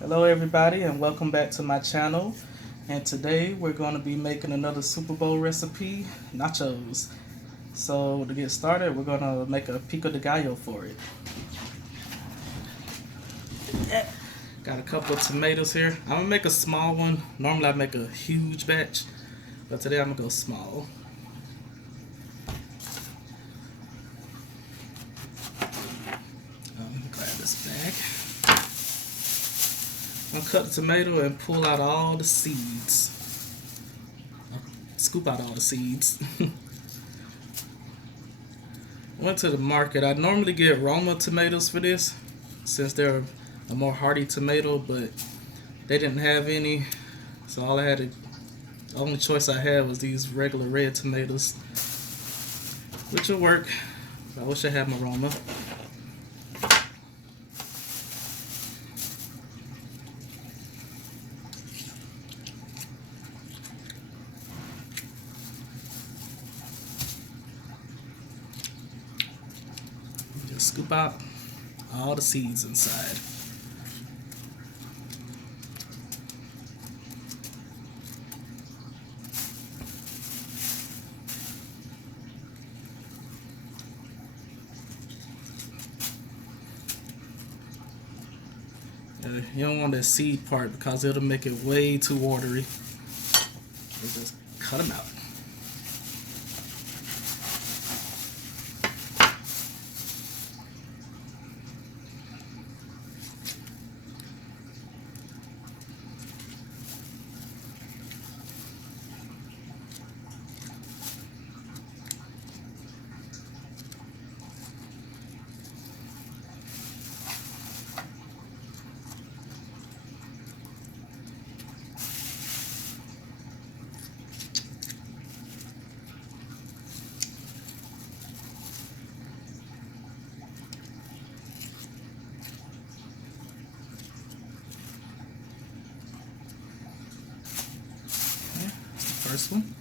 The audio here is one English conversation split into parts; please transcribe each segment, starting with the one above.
Hello everybody and welcome back to my channel. And today we're going to be making another Super Bowl recipe, nachos. So to get started, we're going to make a pico de gallo for it. Got a couple of tomatoes here. I'm going to make a small one. Normally I make a huge batch, but today I'm going to go small. Grab this bag. I'm gonna cut the tomato and pull out all the seeds. Scoop out all the seeds. Went to the market. I normally get Roma tomatoes for this since they're a more hardy tomato, but they didn't have any, so the only choice I had was these regular red tomatoes, which will work. I wish I had my Roma. Just scoop out all the seeds inside. You don't want that seed part because it'll make it way too watery. So just cut them out. First one.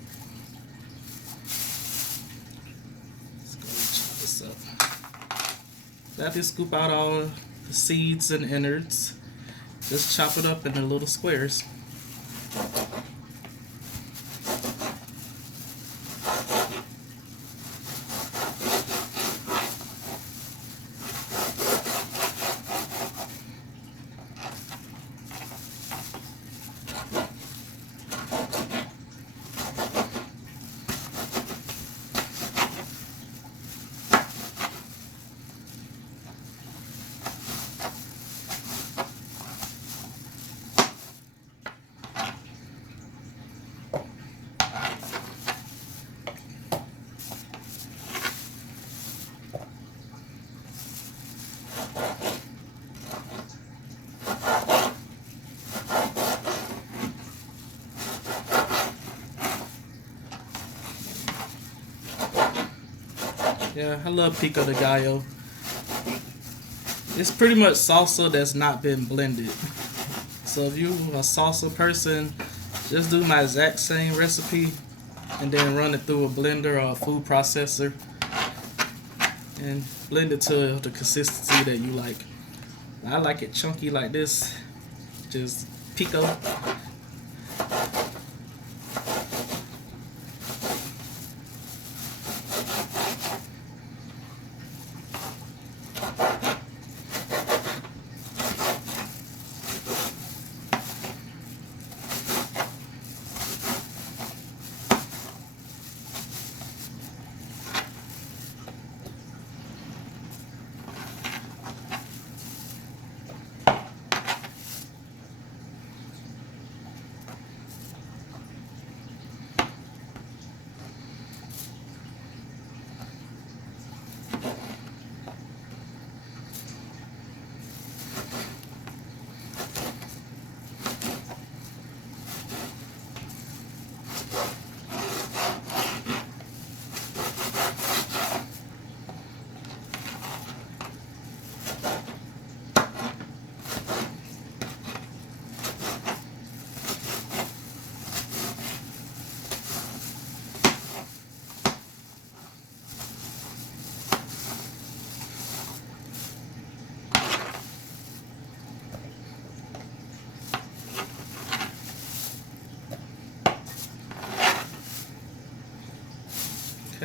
Let's go chop this up. After you scoop out all the seeds and innards, just chop it up into little squares. Yeah, I love pico de gallo. It's pretty much salsa that's not been blended. So if you're a salsa person, just do my exact same recipe and then run it through a blender or a food processor and blend it to the consistency that you like. I like it chunky like this, just pico.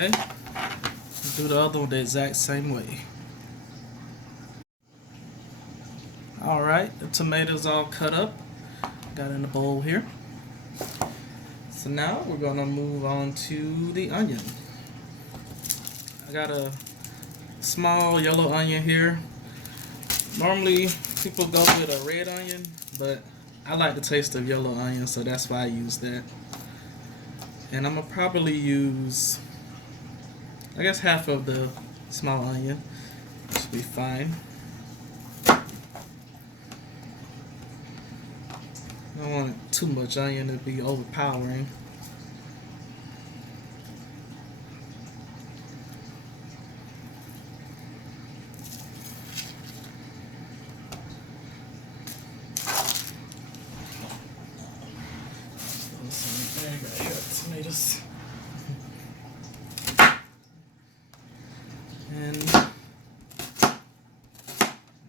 Okay, do the other one the exact same way. Alright, the tomatoes all cut up. Got in the bowl here. So now we're gonna move on to the onion. I got a small yellow onion here. Normally people go with a red onion, but I like the taste of yellow onion, so that's why I use that. And I'm gonna probably use, I guess, half of the small onion. Should be fine. I don't want too much onion to be overpowering. Tomatoes. And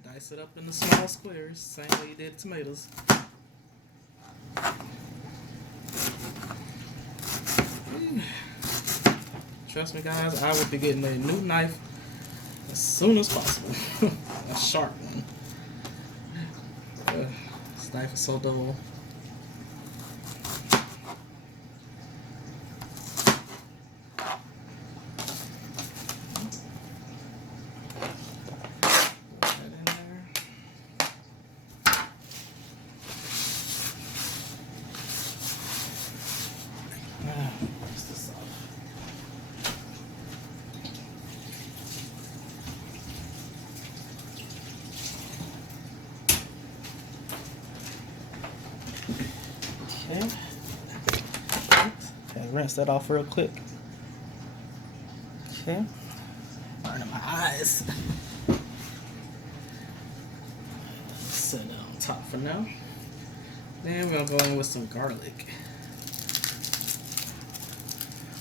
dice it up into small squares, same way you did tomatoes. Trust me guys, I would be getting a new knife as soon as possible. A sharp one. This knife is so dull. Okay. Rinse that off real quick. Okay. Burning my eyes. Set that on top for now. Then we're gonna go in with some garlic.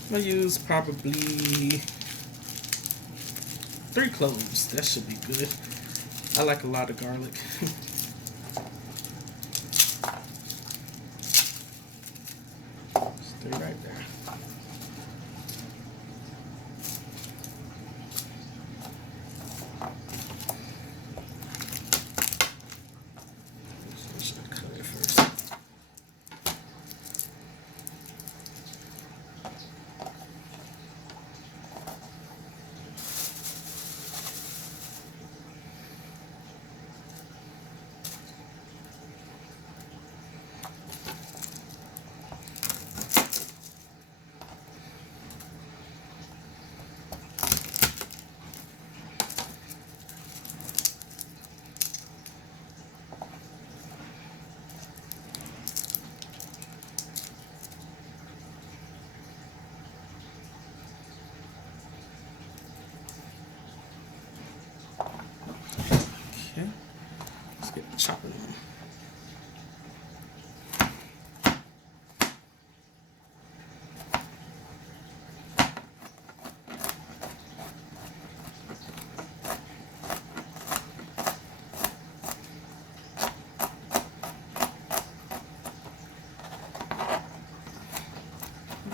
I'm gonna use probably 3 cloves. That should be good. I like a lot of garlic. Just 3 right there. Okay, let's get the chopper on.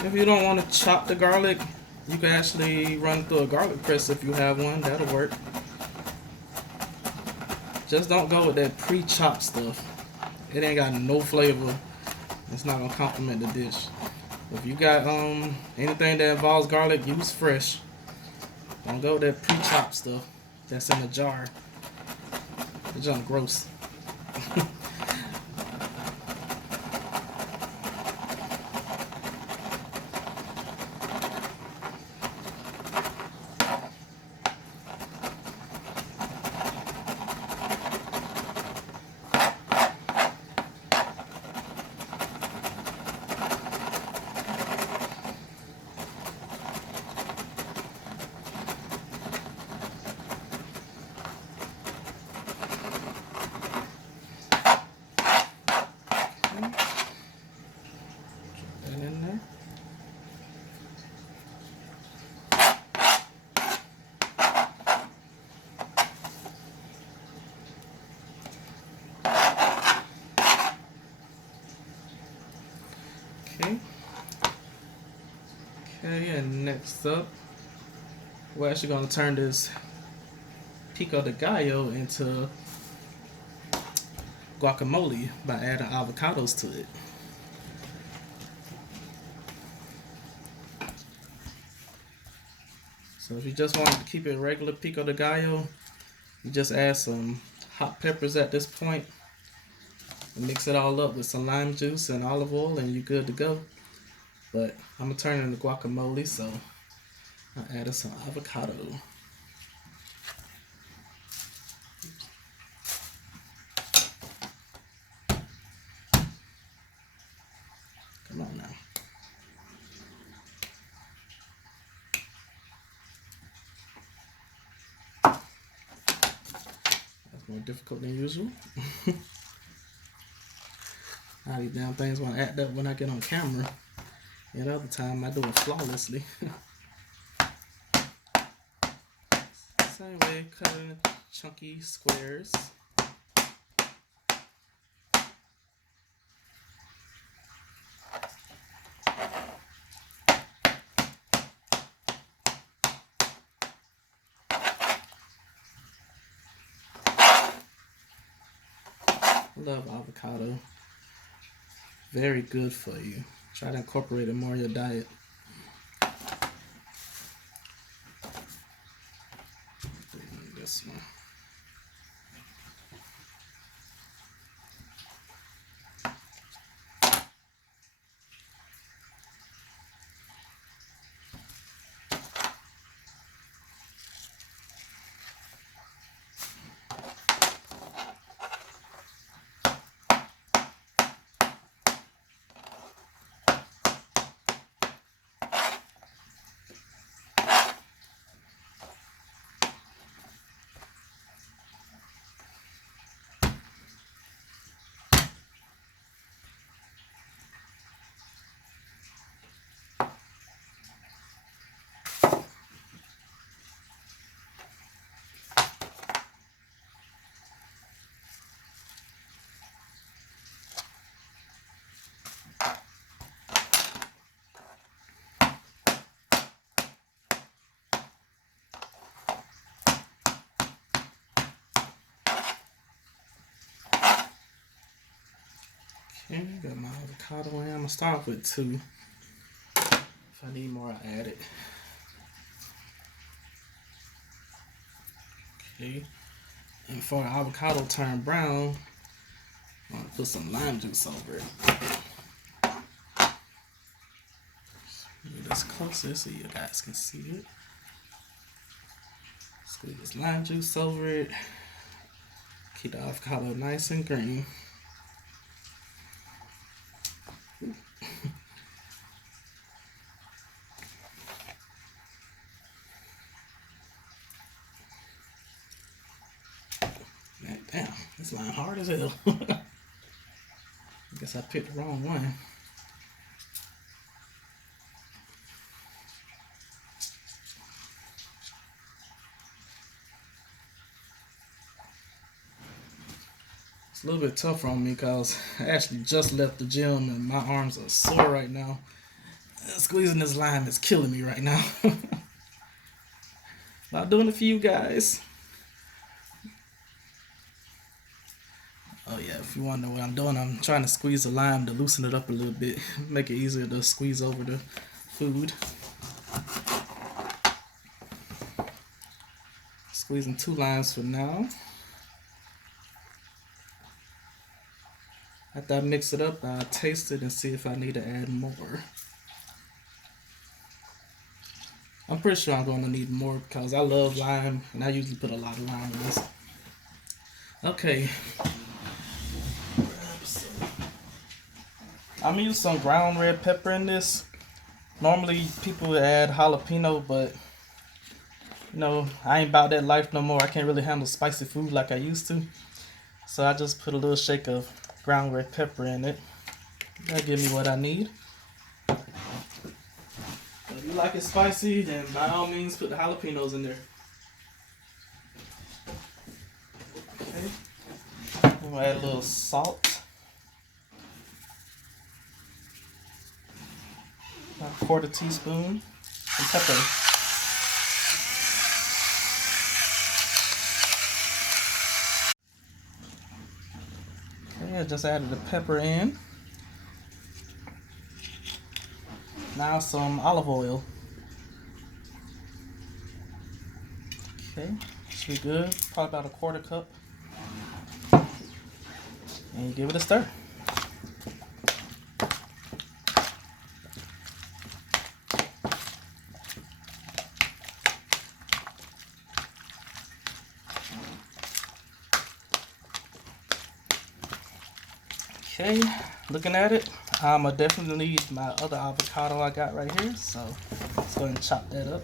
If you don't want to chop the garlic, you can actually run through a garlic press if you have one. That'll work. Just don't go with that pre-chopped stuff. It ain't got no flavor. It's not gonna complement the dish. If you got anything that involves garlic, use fresh. Don't go with that pre-chopped stuff that's in a jar. It's just gross. Okay, and next up, we're actually gonna turn this pico de gallo into guacamole by adding avocados to it. So if you just want to keep it regular pico de gallo, you just add some hot peppers at this point and mix it all up with some lime juice and olive oil and you're good to go. But I'm gonna turn it into guacamole, so I added some avocado. Come on now. That's more difficult than usual. All these damn things want to act up when I get on camera. And the other time I do it flawlessly. Same way, cut it into chunky squares. Love avocado. Very good for you. Try to incorporate it more in your diet. This one. Okay, got my avocado in. I'm gonna start with 2. If I need more, I'll add it. Okay, and for the avocado turn brown, I'm gonna put some lime juice over it. Get this closer so you guys can see it. Squeeze lime juice over it. Keep the avocado nice and green. Damn, this lime hard as hell. I guess I picked the wrong one. It's a little bit tougher on me because I actually just left the gym and my arms are sore right now. Squeezing this lime is killing me right now. Not doing it for you guys. Oh yeah, if you want to know what I'm doing, I'm trying to squeeze the lime to loosen it up a little bit, make it easier to squeeze over the food. Squeezing 2 limes for now. After I mix it up, I'll taste it and see if I need to add more. I'm pretty sure I'm going to need more because I love lime and I usually put a lot of lime in this. Okay. I'm gonna use some ground red pepper in this. Normally people add jalapeno, but you know, I ain't about that life no more. I can't really handle spicy food like I used to. So I just put a little shake of ground red pepper in it. That'll give me what I need. If you like it spicy, then by all means put the jalapenos in there. Okay. I'm gonna add a little salt. About a 1/4 teaspoon of pepper. Okay, I just added the pepper in. Now some olive oil. Okay, should be good. Probably about a 1/4 cup. And you give it a stir. Okay, looking at it, I'ma definitely need my other avocado I got right here. So let's go ahead and chop that up.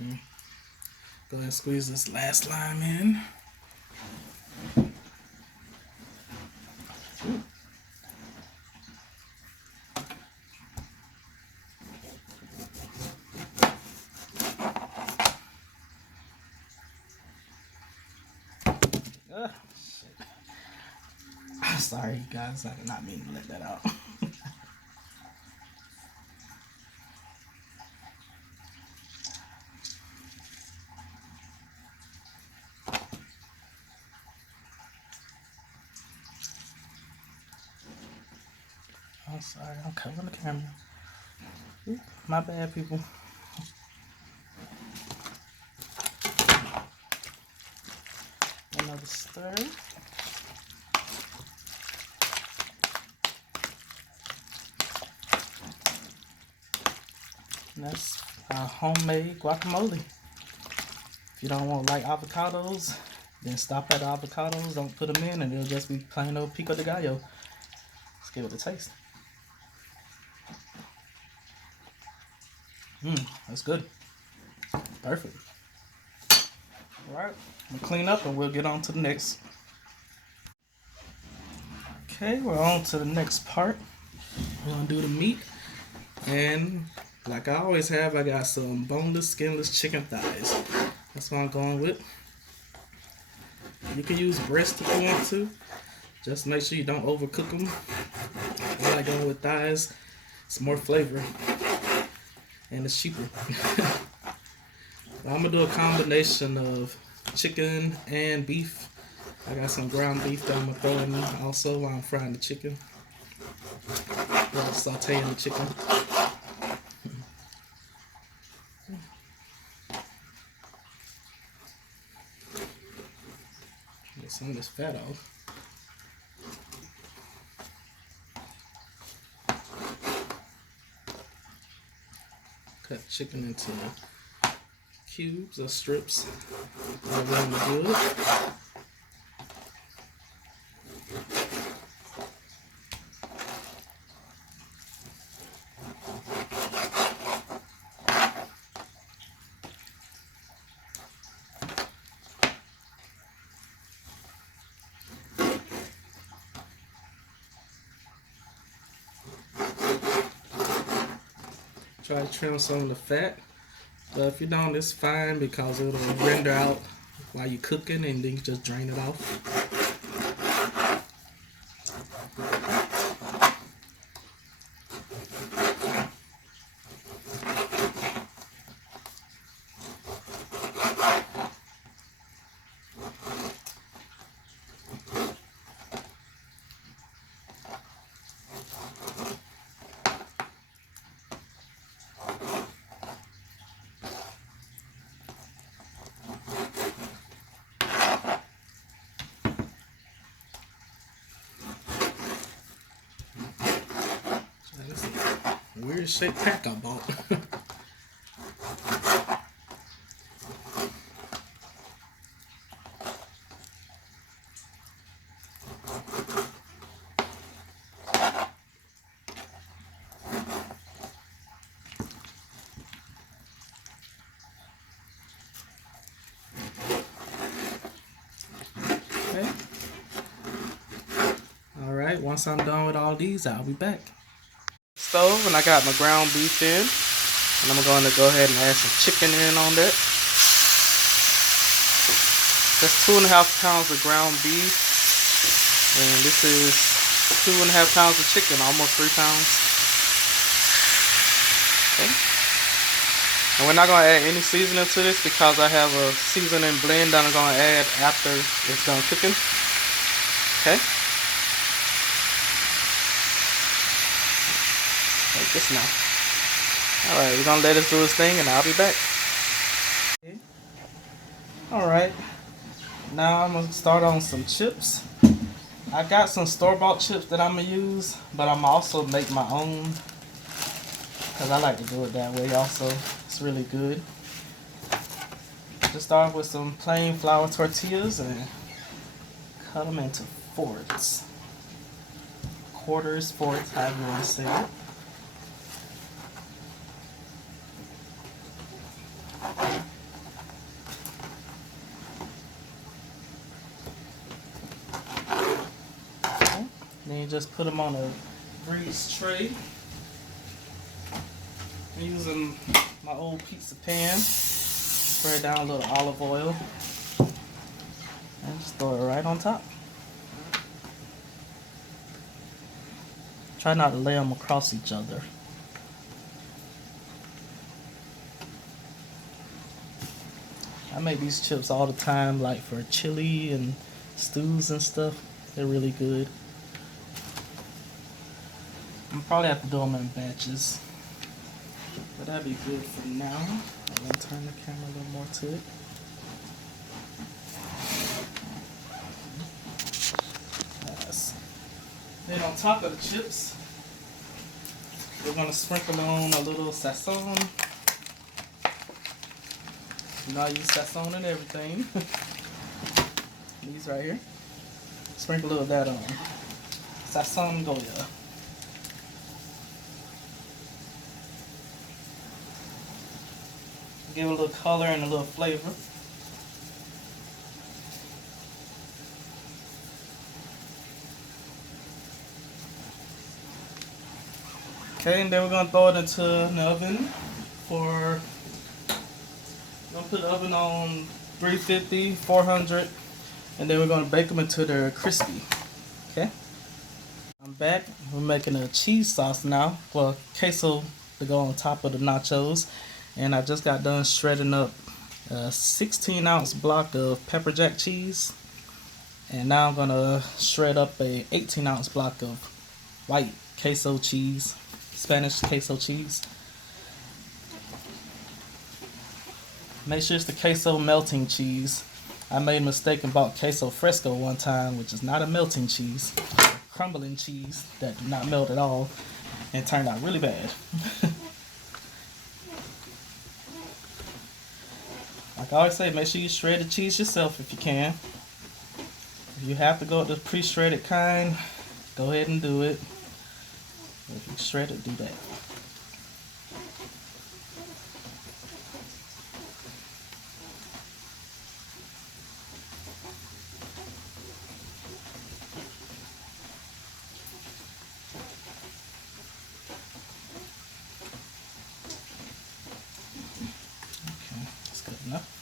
Okay. Go ahead and squeeze this last lime in. Shit. I'm sorry, guys. I did not mean to let that out. I'm sorry. I'm covering the camera. Oop, my bad, people. Another stir. And that's our homemade guacamole. If you don't want like avocados, then stop at the avocados. Don't put them in, and it'll just be plain old pico de gallo. Let's give it a taste. That's good. Perfect. Alright, we'll clean up and we'll get on to the next. Okay, we're on to the next part. We're gonna do the meat. And like I always have, I got some boneless, skinless chicken thighs. That's what I'm going with. You can use breast if you want to. Just make sure you don't overcook them. I like going with thighs. It's more flavor. And it's cheaper. I'm gonna do a combination of chicken and beef. I got some ground beef that I'm gonna throw in also while I'm frying the chicken. While sauteing the chicken. Get some of this fat off. Cut chicken into cubes or strips. Really good. Try to trim some of the fat. But if you don't, it's fine because it'll render out while you're cooking and then you just drain it off. Weird shaped pack I bought. Okay. Alright, once I'm done with all these, I'll be back. Stove, and I got my ground beef in. And I'm going to go ahead and add some chicken in on that. That's 2.5 pounds of ground beef. And this is 2.5 pounds of chicken, almost 3 pounds. Okay. And we're not going to add any seasoning to this because I have a seasoning blend that I'm going to add after it's done cooking. Okay. Like this now. Alright, we're going to let this do its thing and I'll be back. Okay. Alright. Now I'm going to start on some chips. I got some store-bought chips that I'm going to use, but I'm also make my own because I like to do it that way also. It's really good. Just start with some plain flour tortillas and cut them into fourths. Quarters, fourths, however you want to say it. Then you just put them on a grease tray. I'm using my old pizza pan. Spray down a little olive oil. And just throw it right on top. Try not to lay them across each other. I make these chips all the time, like for chili and stews and stuff. They're really good. I'll probably have to do them in batches, but that'd be good for now. I'm gonna turn the camera a little more to it. Nice. Then on top of the chips, we're gonna sprinkle on a little sazon. You know I use sazon and everything. These right here. Sprinkle a little of that on. Sazon Goya. Give it a little color and a little flavor. Okay, and then we're gonna throw it into an oven for. I'm gonna put the oven on 350, 400, and then we're gonna bake them until they're crispy. Okay. I'm back. We're making a cheese sauce now. Well, queso to go on top of the nachos. And I just got done shredding up a 16-ounce block of pepper jack cheese. And now I'm going to shred up a 18-ounce block of white queso cheese, Spanish queso cheese. Make sure it's the queso melting cheese. I made a mistake and bought queso fresco one time, which is not a melting cheese. It's a crumbling cheese that do not melt at all and turned out really bad. Like I always say, make sure you shred the cheese yourself if you can. If you have to go with the pre-shredded kind, go ahead and do it. If you shred it, do that. Okay, that's good enough.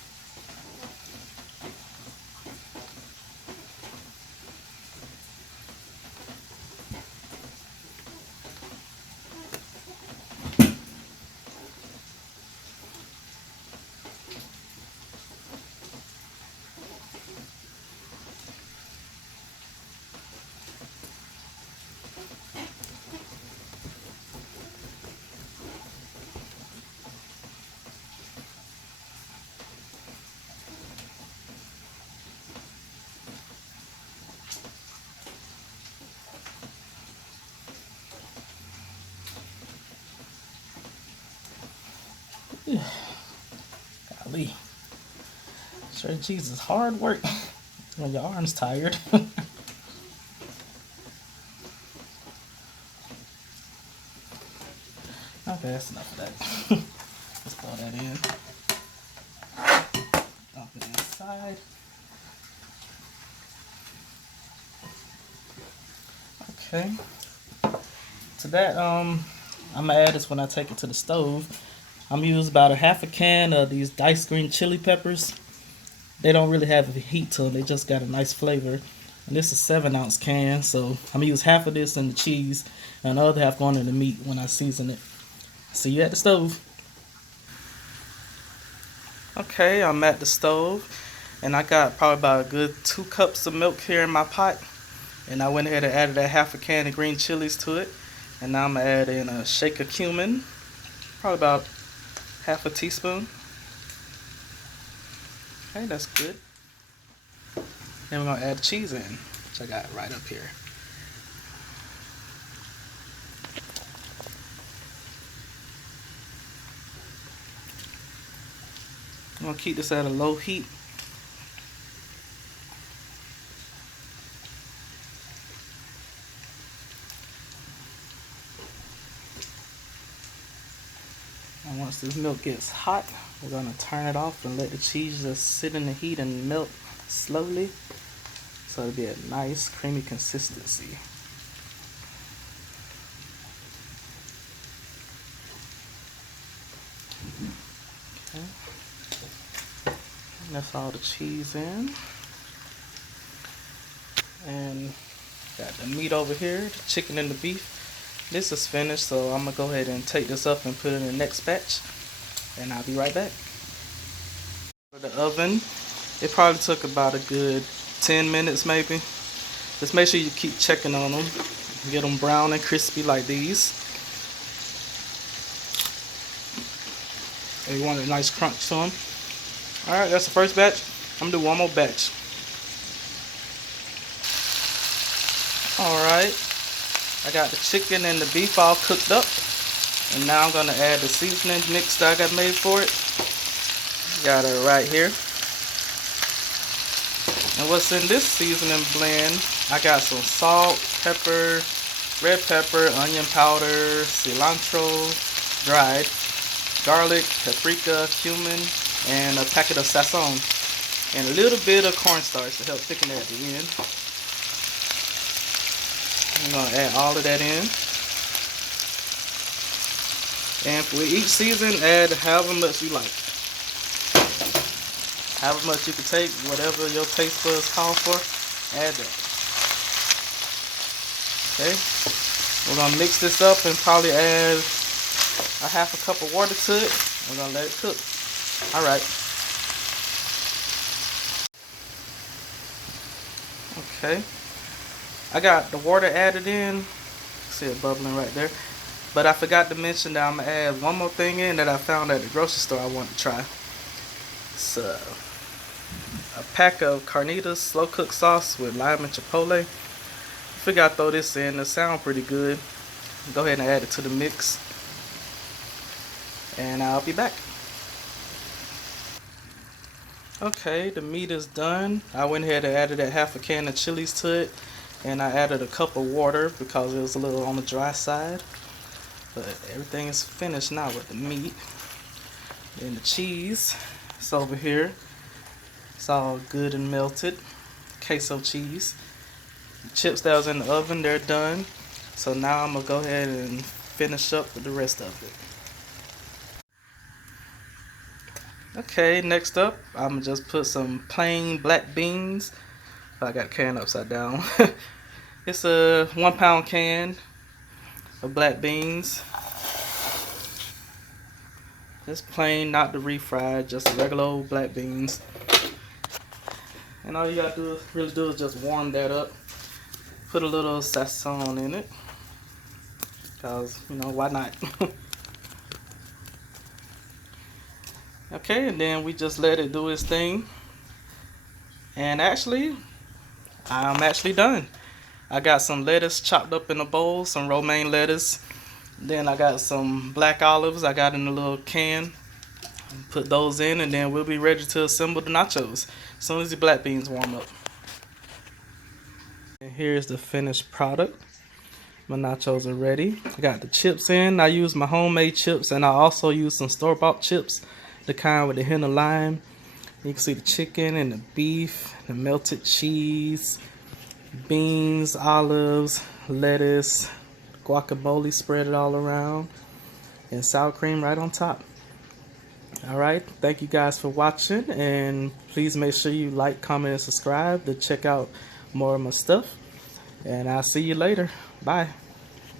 Golly. Shredded cheese is hard work when your arm's tired. Okay, that's enough of that. Let's throw that in. Dump it inside. Okay. To that, I'm gonna add this when I take it to the stove. I'm using about a half a can of these diced green chili peppers. They don't really have a heat to them. They just got a nice flavor. And this is a 7-ounce can, so I'm gonna use half of this in the cheese and the other half going in the meat when I season it. See you at the stove. Okay, I'm at the stove, and I got probably about a good 2 cups of milk here in my pot. And I went ahead and added a half a can of green chilies to it. And now I'm gonna add in a shake of cumin, probably about half a teaspoon. Okay, that's good. Then we're gonna add the cheese in, which I got right up here. I'm gonna keep this at a low heat. And once this milk gets hot, we're gonna turn it off and let the cheese just sit in the heat and melt slowly. So it'll be a nice creamy consistency. Okay. And that's all the cheese in. And got the meat over here, the chicken and the beef. This is finished, so I'm gonna go ahead and take this up and put it in the next batch. And I'll be right back. For the oven, it probably took about a good 10 minutes maybe. Just make sure you keep checking on them. Get them brown and crispy like these. And you want a nice crunch to them. Alright, that's the first batch. I'm gonna do one more batch. Alright, I got the chicken and the beef all cooked up. And now I'm gonna add the seasoning mix that I got made for it. Got it right here. And what's in this seasoning blend, I got some salt, pepper, red pepper, onion powder, cilantro, dried, garlic, paprika, cumin, and a packet of sazon. And a little bit of cornstarch to help thicken it at the end. I'm going to add all of that in. And for each season, add however much you like. However much you can take, whatever your taste buds call for, add that. Okay, we're gonna mix this up and probably add a half a cup of water to it. We're gonna let it cook. All right. Okay, I got the water added in. See it bubbling right there. But I forgot to mention that I'm gonna add one more thing in that I found at the grocery store I want to try. It's a pack of carnitas slow cooked sauce with lime and chipotle. I figure I'll throw this in. It sounds pretty good. Go ahead and add it to the mix. And I'll be back. Okay, the meat is done. I went ahead and added a half a can of chilies to it. And I added a cup of water because it was a little on the dry side. But everything is finished now with the meat. Then the cheese. It's over here. It's all good and melted. Queso cheese. The chips that was in the oven, they're done. So now I'm going to go ahead and finish up with the rest of it. Okay, next up, I'm going to just put some plain black beans. I got the can upside down. It's a 1-pound can of black beans. Just plain, not the refried, just regular old black beans. And all you gotta do really do is just warm that up. Put a little sazon in it. Cause, you know, why not? Okay, and then we just let it do its thing. And actually, I'm actually done. I got some lettuce chopped up in a bowl, some romaine lettuce. Then I got some black olives I got in a little can. Put those in, and then we'll be ready to assemble the nachos as soon as the black beans warm up. And here's the finished product. My nachos are ready. I got the chips in. I use my homemade chips, and I also use some store-bought chips, the kind with the hint of lime. You can see the chicken and the beef, the melted cheese, beans, olives, lettuce, guacamole spread it all around, and sour cream right on top. Alright, thank you guys for watching, and please make sure you like, comment, and subscribe to check out more of my stuff. And I'll see you later. Bye.